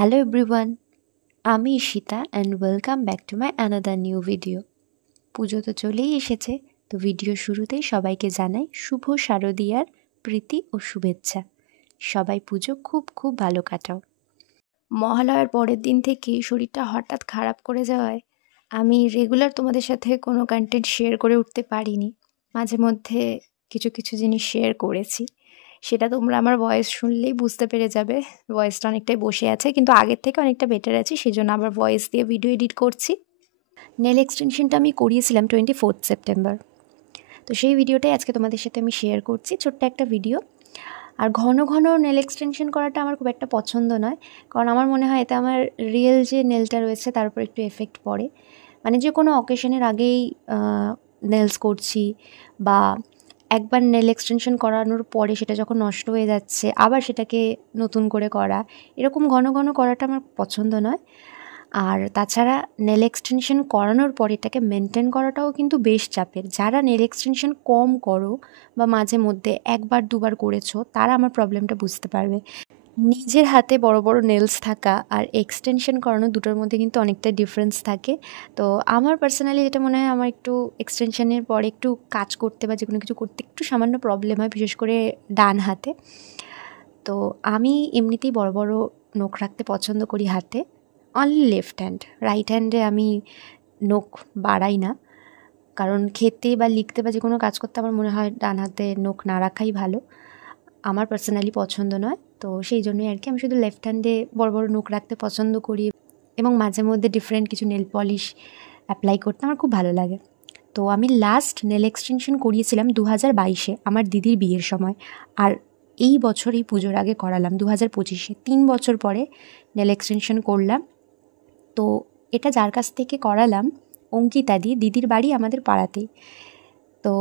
Hello everyone, আমি Ishita and welcome back to my another new video. পুজো তো চলেই এসেছে, তো ভিডিও শুরুতেই সবাইকে জানাই শুভ শারদীয়ার প্রীতি ও শুভেচ্ছা। সবাই পুজো খুব খুব ভালো কাটাও। মহালয়ার পরের দিন থেকেই শরীরটা হঠাৎ খারাপ করে যাওয়ায় আমি রেগুলার তোমাদের সাথে কোনো কন্টেন্ট শেয়ার করে উঠতে পারিনি। মাঝে মধ্যে কিছু কিছু জিনিস শেয়ার করেছি, সেটা তোমরা আমার ভয়েস শুনলেই বুঝতে পেরে যাবে। ভয়েসটা অনেকটাই বসে আছে, কিন্তু আগের থেকে অনেকটা বেটার আছে, সেই জন্য আবার ভয়েস দিয়ে ভিডিও এডিট করছি। নেল এক্সটেনশনটা আমি করিয়েছিলাম 24 সেপ্টেম্বর, তো সেই ভিডিওটাই আজকে তোমাদের সাথে আমি শেয়ার করছি, ছোট্ট একটা ভিডিও। আর ঘন ঘন নেল এক্সটেনশন করাটা আমার খুব একটা পছন্দ নয়, কারণ আমার মনে হয় এতে আমার রিয়েল যে নেলটা রয়েছে তার উপর একটু এফেক্ট পড়ে। মানে যে কোনো অকেশনের আগেই নেলস করছি, বা একবার নেল এক্সটেনশন করানোর পরে সেটা যখন নষ্ট হয়ে যাচ্ছে আবার সেটাকে নতুন করে করা, এরকম ঘন ঘন করাটা আমার পছন্দ নয়। আর তাছাড়া নেল এক্সটেনশন করানোর পর এটাকে মেনটেন করাটাও কিন্তু বেশ চাপের। যারা নেল এক্সটেনশন কম করো বা মাঝে মধ্যে একবার দুবার করেছো, তারা আমার প্রবলেমটা বুঝতে পারবে। নিজের হাতে বড় বড় নেলস থাকা আর এক্সটেনশন করানো দুটোর মধ্যে কিন্তু অনেকটা ডিফারেন্স থাকে। তো আমার পার্সোনালি যেটা মনে হয়, আমার একটু এক্সটেনশনের পরে একটু কাজ করতে বা যে কোনো কিছু করতে একটু সামান্য প্রবলেম হয়, বিশেষ করে ডান হাতে। তো আমি এমনিতেই বড় বড় নখ রাখতে পছন্দ করি হাতে, অনলি লেফট হ্যান্ড। রাইট হ্যান্ডে আমি নখ বাড়াই না, কারণ খেতে বা লিখতে বা যে কোনো কাজ করতে আমার মনে হয় ডান হাতে নখ না রাখাই ভালো। আমার পার্সোনালি পছন্দ নয়, তো সেই জন্যই আর কি আমি শুধু লেফট হ্যান্ডে বড় বড় নখ রাখতে পছন্দ করি, এবং মাঝে মধ্যে ডিফারেন্ট কিছু নেল পলিশ অ্যাপ্লাই করতে আমার খুব ভালো লাগে। তো আমি লাস্ট নেল এক্সটেনশন করিয়েছিলাম 2022-এ আমার দিদির বিয়ের সময়, আর এই বছর এই পুজোর আগে করালাম 2025-এ। 3 বছর পরে নেল এক্সটেনশন করলাম। তো এটা যার কাছ থেকে করালাম, অঙ্কিতা দি, দিদির বাড়ি আমাদের পাড়াতেই। তো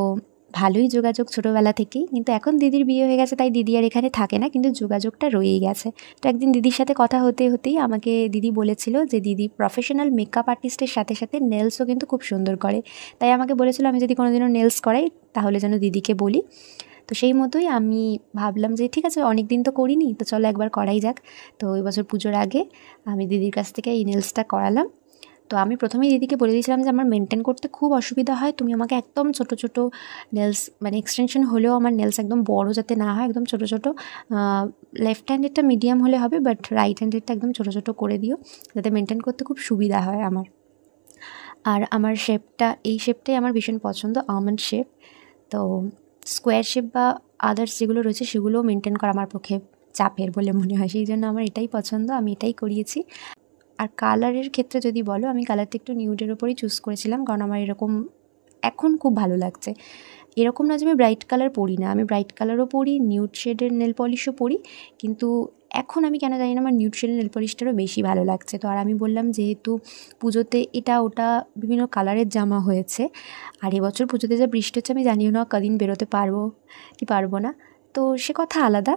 ভালোই যোগাযোগ ছোটোবেলা থেকেই, কিন্তু এখন দিদির বিয়ে হয়ে গেছে তাই দিদি আর এখানে থাকে না, কিন্তু যোগাযোগটা রয়েই গেছে। তো একদিন দিদির সাথে কথা হতে হতেই আমাকে দিদি বলেছিল যে দিদি প্রফেশনাল মেকআপ আর্টিস্টের সাথে সাথে নেলসও কিন্তু খুব সুন্দর করে। তাই আমাকে বলেছিল আমি যদি কোনোদিনও নেলস করাই তাহলে যেন দিদিকে বলি। তো সেই মতোই আমি ভাবলাম যে ঠিক আছে, অনেক দিন তো করিনি, তো চলো একবার করাই যাক। তো এই বছর পুজোর আগে আমি দিদির কাছ থেকে এই নেলসটা করালাম। তো আমি প্রথমেই দিদিকে বলে দিয়েছিলাম যে আমার মেনটেন করতে খুব অসুবিধা হয়, তুমি আমাকে একদম ছোটো ছোটো নেলস, মানে এক্সটেনশন হলেও আমার নেলস একদম বড় যাতে না হয়, একদম ছোটো ছোটো, লেফট হ্যান্ডেরটা মিডিয়াম হলে হবে, বাট রাইট হ্যান্ডেরটা একদম ছোটো ছোটো করে দিও, যাতে মেনটেন করতে খুব সুবিধা হয় আমার। আর আমার শেপটা, এই শেপটাই আমার ভীষণ পছন্দ, আমন্ড শেপ। তো স্কোয়ার শেপ বা আদার্স যেগুলো রয়েছে সেগুলোও মেনটেন করা আমার পক্ষে চাপের বলে মনে হয়, সেই জন্য আমার এটাই পছন্দ, আমি এটাই করিয়েছি। আর কালারের ক্ষেত্রে যদি বলো, আমি কালারটা একটু নিউডের ওপরই চুজ করেছিলাম, কারণ আমার এরকম এখন খুব ভালো লাগছে। এরকম না যে আমি ব্রাইট কালার পরি না, আমি ব্রাইট কালারও পরি, নিউড শেডের নেল পলিশও পরি, কিন্তু এখন আমি কেন জানি না আমার নিউড শেডের নেল পলিশটারও বেশি ভালো লাগছে। তো আর আমি বললাম যেহেতু পুজোতে এটা ওটা বিভিন্ন কালারের জামা হয়েছে, আর এবছর পুজোতে যা বৃষ্টি হচ্ছে আমি জানিও না কদিন বেরোতে পারবো কি পারবো না, তো সে কথা আলাদা।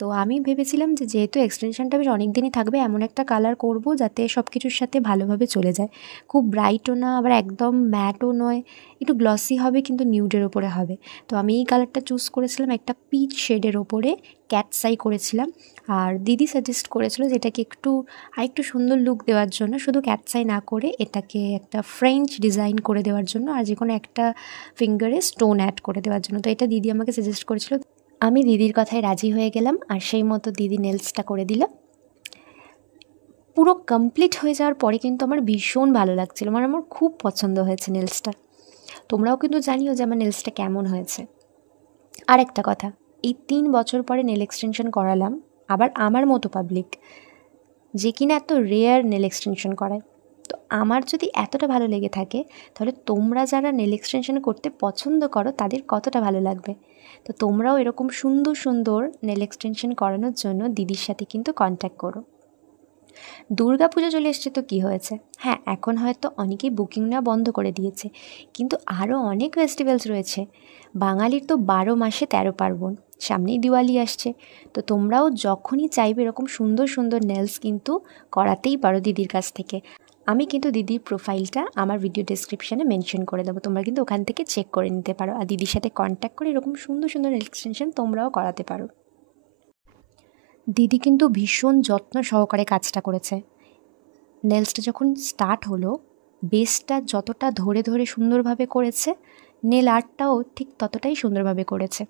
তো আমি ভেবেছিলাম যে যেহেতু এক্সটেনশনটা বেশ অনেক দিনই থাকবে, এমন একটা কালার করব যাতে সব কিছুর সাথে ভালোভাবে চলে যায়। খুব ব্রাইটও না, আবার একদম ম্যাটও নয়, একটু গ্লসি হবে কিন্তু নিউডের ওপরে হবে। তো আমি এই কালারটা চুজ করেছিলাম, একটা পিচ শেডের ওপরে ক্যাটসাই করেছিলাম। আর দিদি সাজেস্ট করেছিল যে এটাকে একটু আরেকটু সুন্দর লুক দেওয়ার জন্য শুধু ক্যাটসাই না করে এটাকে একটা ফ্রেঞ্চ ডিজাইন করে দেওয়ার জন্য, আর যে কোনো একটা ফিঙ্গারে স্টোন অ্যাড করে দেওয়ার জন্য। তো এটা দিদি আমাকে সাজেস্ট করেছিল, আমি দিদির কথায় রাজি হয়ে গেলাম, আর সেই মতো দিদি নেলসটা করে দিল। পুরো কমপ্লিট হয়ে যাওয়ার পরে কিন্তু আমার ভীষণ ভালো লাগছিলো, আমার খুব পছন্দ হয়েছে নেলসটা। তোমরাও কিন্তু জানিও যে আমার নেলসটা কেমন হয়েছে। আর একটা কথা, এই 3 বছর পরে নেল এক্সটেনশন করালাম, আবার আমার মতো পাবলিক যে কিনা এত রেয়ার নেল এক্সটেনশন করায়। তো আমার যদি এতটা ভালো লেগে থাকে, তাহলে তোমরা যারা নেল এক্সটেনশন করতে পছন্দ করো তাদের কতটা ভালো লাগবে। তো তোমরাও এরকম সুন্দর সুন্দর নেল এক্সটেনশন করানোর জন্য দিদির সাথে কিন্তু কন্ট্যাক্ট করো। দুর্গা পুজো চলে এসছে, তো কী হয়েছে, হ্যাঁ এখন হয়তো অনেকেই বুকিং নেওয়া বন্ধ করে দিয়েছে, কিন্তু আরও অনেক ফেস্টিভ্যালস রয়েছে। বাঙালির তো 12 মাসে 13 পার্বণ, সামনেই দিওয়ালি আসছে। তো তোমরাও যখনই চাইবে এরকম সুন্দর সুন্দর নেলস কিন্তু করাতেই পারো দিদির কাছ থেকে। আমি কিন্তু দিদির প্রোফাইলটা আমার ভিডিও ডেসক্রিপশানে মেনশন করে দেবো, তোমরা কিন্তু ওখান থেকে চেক করে নিতে পারো, আর দিদির সাথে কন্ট্যাক্ট করে এরকম সুন্দর সুন্দর এক্সটেনশন তোমরাও করাতে পারো। দিদি কিন্তু ভীষণ যত্ন সহকারে কাজটা করেছে। নেলসটা যখন স্টার্ট হলো, বেসটা যতটা ধরে ধরে সুন্দরভাবে করেছে, নেল আর্টটাও ঠিক ততটাই সুন্দরভাবে করেছে।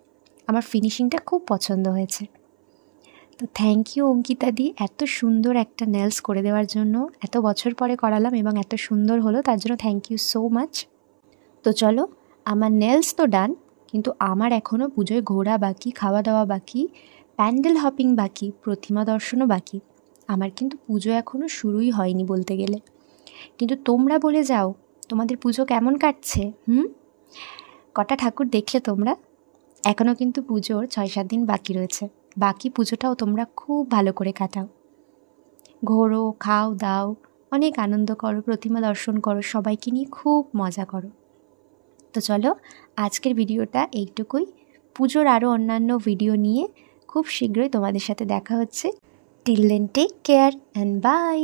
আমার ফিনিশিংটা খুব পছন্দ হয়েছে। তো থ্যাংক ইউ অঙ্কিতা দি, এত সুন্দর একটা নেলস করে দেওয়ার জন্য। এত বছর পরে করালাম এবং এত সুন্দর হলো, তার জন্য থ্যাংক ইউ সো মাচ। তো চলো, আমার নেলস তো ডান, কিন্তু আমার এখনও পুজোয় ঘোরা বাকি, খাওয়া দাওয়া বাকি, প্যান্ডেল হপিং বাকি, প্রতিমা দর্শনও বাকি। আমার কিন্তু পুজো এখনও শুরুই হয়নি বলতে গেলে। কিন্তু তোমরা বলে যাও, তোমাদের পুজো কেমন কাটছে? কটা ঠাকুর দেখলে তোমরা? এখনও কিন্তু পুজোর 6-7 দিন বাকি রয়েছে। বাকি পুজোটাও তোমরা খুব ভালো করে কাটাও, ঘোরো, খাও দাও, অনেক আনন্দ করো, প্রতিমা দর্শন করো, সবাইকে নিয়ে খুব মজা করো। তো চলো, আজকের ভিডিওটা এইটুকুই। পুজোর আরও অন্যান্য ভিডিও নিয়ে খুব শীঘ্রই তোমাদের সাথে দেখা হচ্ছে। Till then take care and by.